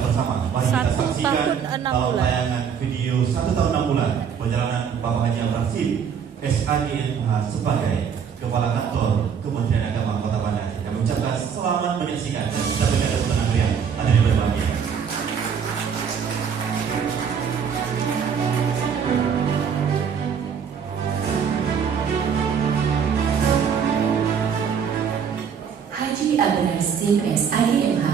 bersama. Mari kita 1 saksikan tahun 6 bulan. tayangan video 1 tahun 6 bulan perjalanan Bapak Haji Amran Sim, SHGMH sebagai Kepala Kantor Kementerian Agama Kota Banda Aceh. Kami ucapkan selamat menyaksikan dan kita beri ada senang meriah. Hadirin berbahagia. Haji Amran Sim SHGMH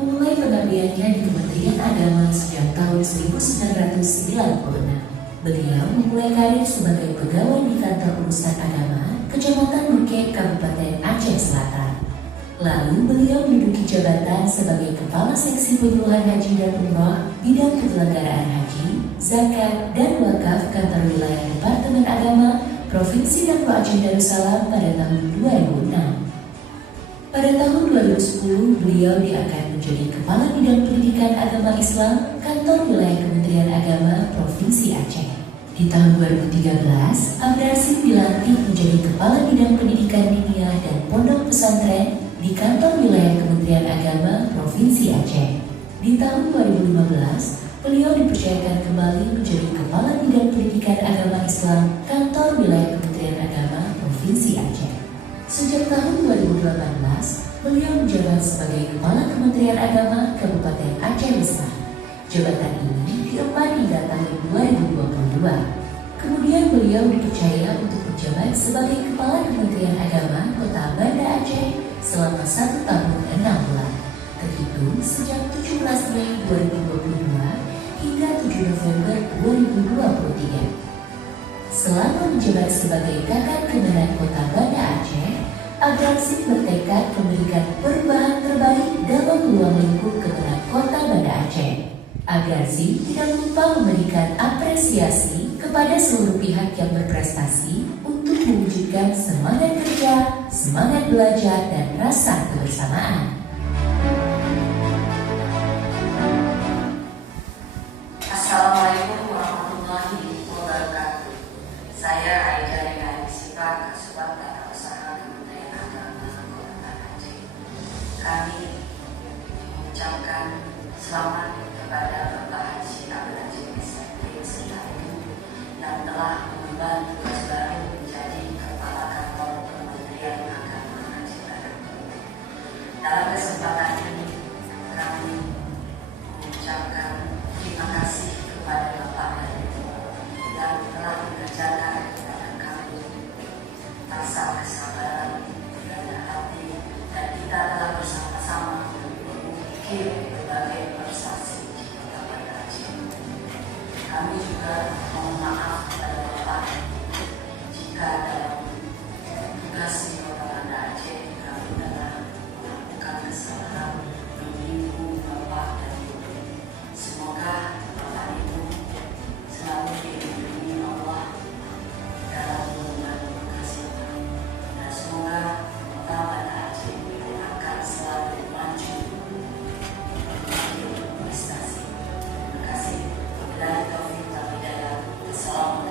memulai pengabdiannya di Kementerian Agama sejak tahun 1996. Beliau memulai karir sebagai pegawai di Kantor Urusan Agama, Kecamatan Bukit, Kabupaten Aceh Selatan. Lalu beliau menduduki jabatan sebagai Kepala Seksi Penyuluhan Haji dan Umroh, Bidang Penyelenggaraan Haji, Zakat, dan Wakaf Kantor Wilayah Departemen Agama, Provinsi Dato' Aceh Darussalam pada tahun 2006. Pada tahun 2010, beliau diangkat menjadi Kepala Bidang Pendidikan Agama Islam Kantor Wilayah Kementerian Agama Provinsi Aceh. Di tahun 2013, Amran Sim dilantik menjadi Kepala Bidang Pendidikan Diniyah dan Pondok Pesantren di Kantor Wilayah Kementerian Agama Provinsi Aceh. Di tahun 2015, beliau dipercayakan kembali menjadi Kepala Bidang Pendidikan Agama Islam Kantor Wilayah Kementerian Agama Provinsi Aceh. Sejak tahun 2018, beliau menjabat sebagai Kepala Kementerian Agama Kabupaten Aceh Besar. Jabatan ini diemban hingga tahun 2022. Kemudian beliau dipercaya untuk menjabat sebagai Kepala Kementerian Agama Kota Banda Aceh selama 1 tahun 6 bulan. Terhitung sejak 17 Mei 2022 hingga 7 November 2023. Selama menjabat sebagai Kakak Kemenag Kota Banda Aceh, Amran Sim bertekad memberikan perubahan terbaik dalam ruang lingkup Kemenag Kota Banda Aceh. Amran Sim tidak lupa memberikan apresiasi kepada seluruh pihak yang berprestasi untuk mewujudkan semangat kerja, semangat belajar, dan rasa kebersamaan. Assalamualaikum warahmatullahi wabarakatuh. Saya Aida Rina Sifat, Kasubat Tata Usaha Kementerian Agama Kota Banda Aceh. Kami mengucapkan selamat kepada Bapak Haji Amran Sim SHGMH yang telah mengemban tugas baru menjadi Kepala Kantor Kementerian Agama Aceh Barat. Dalam kesempatan ini kami mengucapkan terima kasih kepada Bapak dan Ibu yang telah mengajarkan kepada kami rasa kesabaran, kerendahan hati, dan kita telah bersama-sama mengukir berbagai prestasi di Kota Banda Aceh. Kami juga mohon maaf kepada Bapak jika dalam tugas di Kota Banda Aceh kami telah melakukan kesalahan menyinggung Bapak dan Ibu. Semoga Bapak Ibu selalu dilindungi Allah dalam mengemban tugas ini, dan semoga Kota Banda Aceh akan selalu maju prestasi. Terima kasih. Wabillahi taufiq wal hidayah. Assalamualaikum.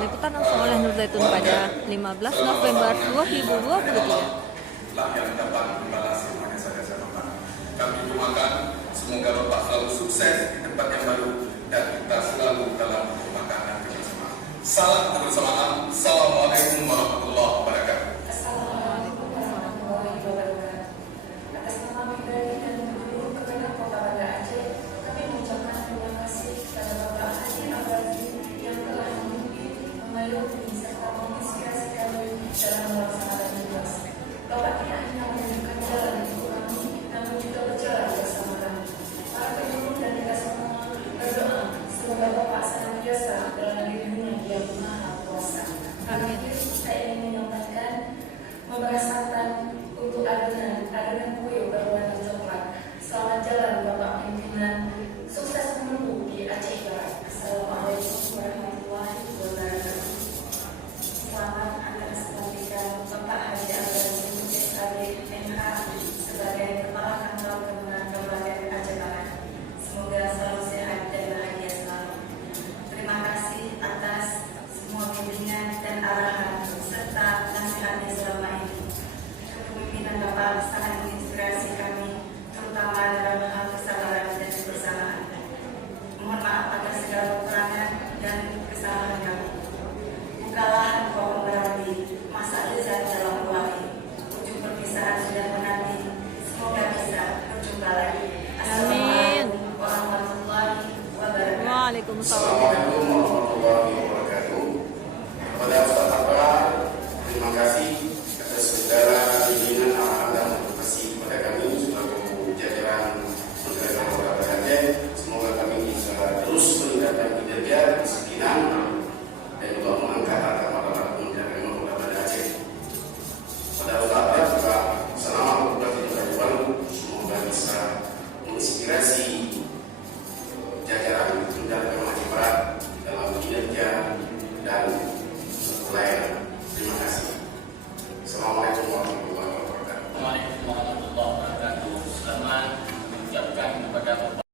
Liputan langsung oleh Nur Zaitun pada 15 November 2023. Lah yang dapat membalas semuanya saja kami doakan semoga Bapak selalu sukses di tempat yang baru dan kita selalu dalam keberkahan dan kebersamaan. Salam kebersamaan. Salam.